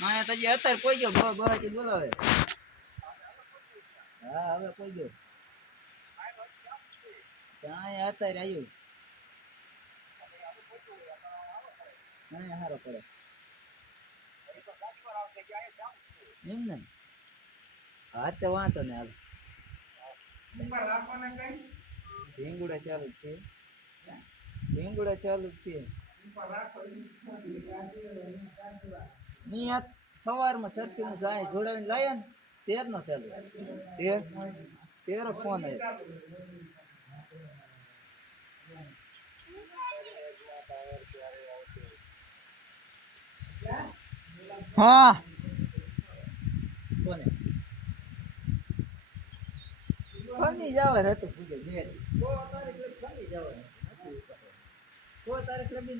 હા તો જે અત્યારે કોઈ ગયો બહારથી બોલાવે. હા હવે કોઈ ગયો ત્યાં અત્યારે આવ્યું મને સારો પડે એમ ને. હા તો વાંધો ને હાલ ભીંગુડા ચાલુ છે. ભીંગુડા ચાલુ છે. ની સવારમાં સરથી હું જાય જોડાવીને લાયા ને તેર નો ચાલુ તેરો ફોન આવ્યો. હા કોને ફની જવા હતું પૂજે 2 તારીખ લગી ફની જવાનું 6 તારીખ લગી